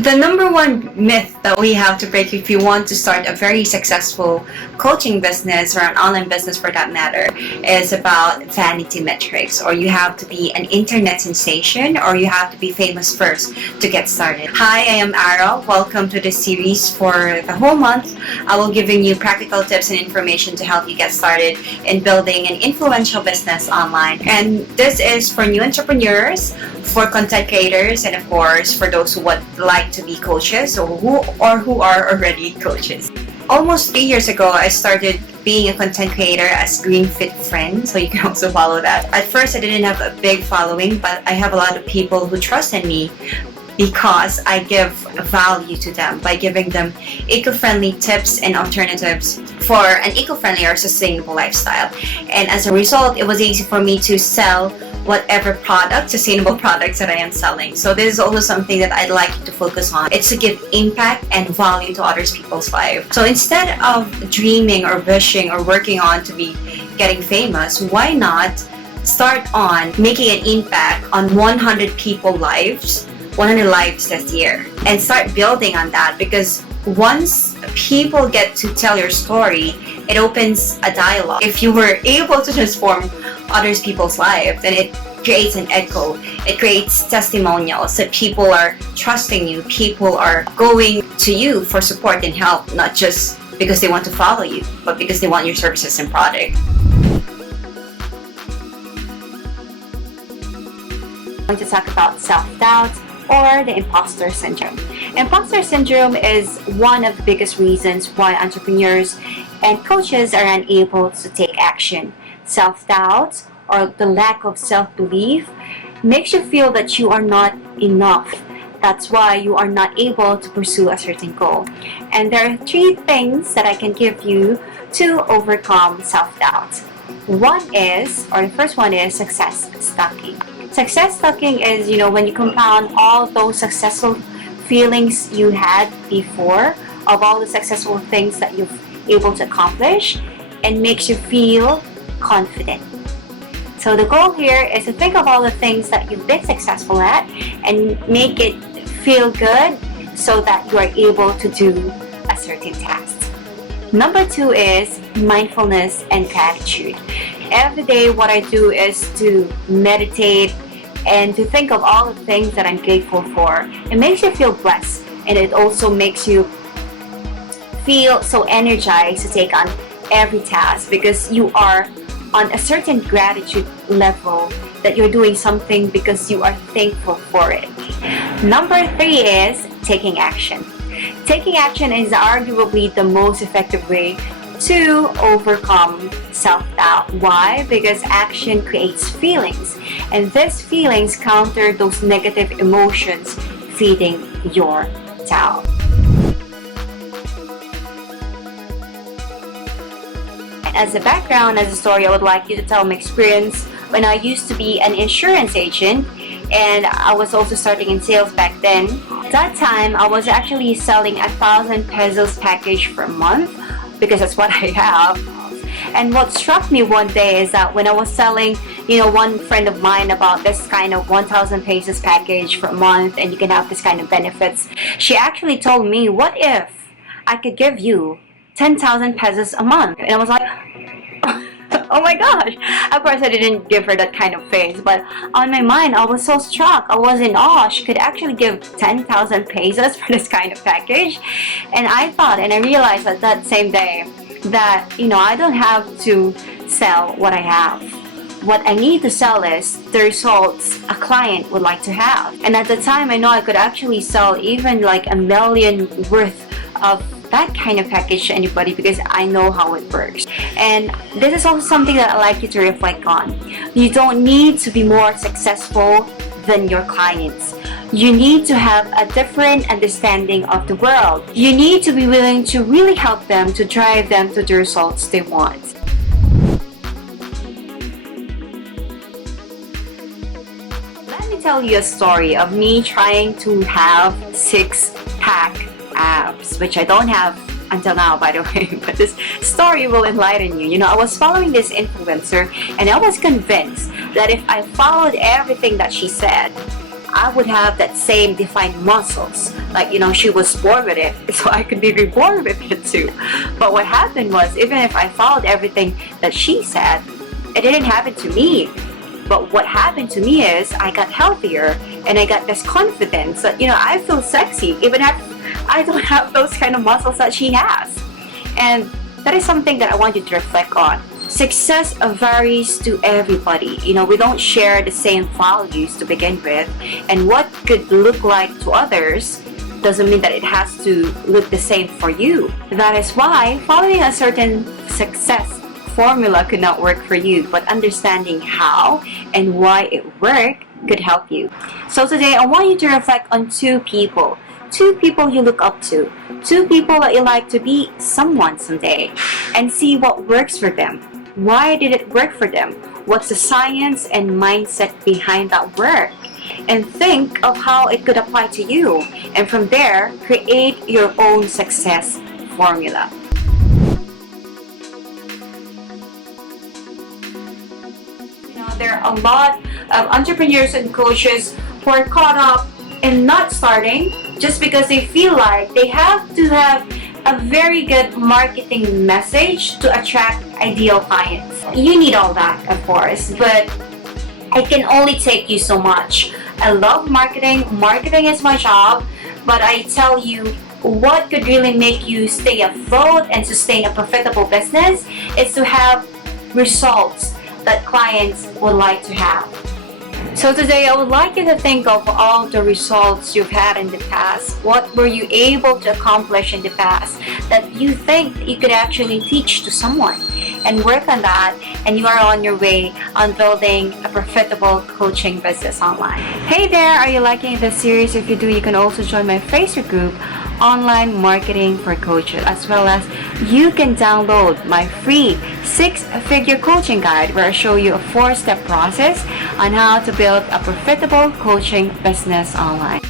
The number one myth that we have to break if you want to start a very successful coaching business or an online business for that matter is about vanity metrics, or you have to be an internet sensation, or you have to be famous first to get started. Hi, I am Ara. Welcome to this series. For the whole month, I will giving you practical tips and information to help you get started in building an influential business online. And this is for new entrepreneurs, for content creators, and of course for those who would like to be coaches or who are already coaches. Almost 3 years ago, I started being a content creator as Green Fit Friend, so you can also follow that. At first, I didn't have a big following, but I have a lot of people who trust in me because I give value to them by giving them eco-friendly tips and alternatives for an eco-friendly or sustainable lifestyle. And as a result, it was easy for me to sell whatever sustainable products that I am selling. So this is also something that I'd like you to focus on. It's to give impact and value to other people's lives. So instead of dreaming or wishing or working on to be getting famous, why not start on making an impact on 100 lives this year, and start building on that, because once people get to tell your story, it opens a dialogue. If you were able to transform other people's lives, then it creates an echo. It creates testimonials that people are trusting you, people are going to you for support and help, not just because they want to follow you, but because they want your services and product. I'm going to talk about self-doubt or the imposter syndrome. Imposter syndrome is one of the biggest reasons why entrepreneurs and coaches are unable to take action. Self-doubt or the lack of self-belief makes you feel that you are not enough. That's why you are not able to pursue a certain goal. And there are 3 things that I can give you to overcome self-doubt. The first one is success stalking. Success stalking is, when you compound all those successful feelings you had before, of all the successful things that you've able to accomplish, and makes you feel confident. So the goal here is to think of all the things that you've been successful at and make it feel good so that you are able to do a certain task. Number 2 is mindfulness and gratitude. Every day what I do is to meditate and to think of all the things that I'm grateful for. It makes you feel blessed, and it also makes you feel so energized to take on every task because you are on a certain gratitude level that you're doing something because you are thankful for it. Number 3 is taking action. Taking action is arguably the most effective way to overcome self-doubt. Why? Because action creates feelings, and these feelings counter those negative emotions feeding your doubt. As a background, as a story, I would like you to tell my experience when I used to be an insurance agent, and I was also starting in sales back then. At that time, I was actually selling 1,000 pesos package per month because that's what I have. And what struck me one day is that when I was selling, one friend of mine about this kind of 1,000 pesos package per month and you can have this kind of benefits, she actually told me, what if I could give you 10,000 pesos a month? And I was like, oh my gosh. Of course, I didn't give her that kind of face, but on my mind, I was so struck. I was in awe. She could actually give 10,000 pesos for this kind of package. And I thought, and I realized that same day that, I don't have to sell what I have. What I need to sell is the results a client would like to have. And at the time, I know I could actually sell even like 1 million worth of that kind of package to anybody because I know how it works. And this is also something that I'd like you to reflect on. You don't need to be more successful than your clients. You need to have a different understanding of the world. You need to be willing to really help them, to drive them to the results they want. Let me tell you a story of me trying to have 6-pack abs, which I don't have until now, by the way, but this story will enlighten you. I was following this influencer and I was convinced that if I followed everything that she said, I would have that same defined muscles. Like, she was born with it, so I could be reborn with it too. But what happened was, even if I followed everything that she said, it didn't happen to me. But what happened to me is I got healthier and I got this confidence that, I feel sexy, even if I don't have those kind of muscles that she has. And that is something that I want you to reflect on. Success varies to everybody. We don't share the same values to begin with. And what could look like to others doesn't mean that it has to look the same for you. That is why following a certain success formula could not work for you, but understanding how and why it worked could help you. So today I want you to reflect on two people you look up to, two people that you like to be someone someday, and see what works for them. Why did it work for them? What's the science and mindset behind that work? And think of how it could apply to you. And from there, create your own success formula. There are a lot of entrepreneurs and coaches who are caught up in not starting just because they feel like they have to have a very good marketing message to attract ideal clients. You need all that, of course, but it can only take you so much. I love marketing. Marketing is my job, but I tell you, what could really make you stay afloat and sustain a profitable business is to have results that clients would like to have. So today I would like you to think of all the results you've had in the past. What were you able to accomplish in the past that you think you could actually teach to someone? And work on that, and you are on your way on building a profitable coaching business online. Hey there, are you liking this series? If you do, you can also join my Facebook group, Online Marketing for Coaches, as well as you can download my free 6-figure coaching guide where I show you a 4-step process on how to build a profitable coaching business online.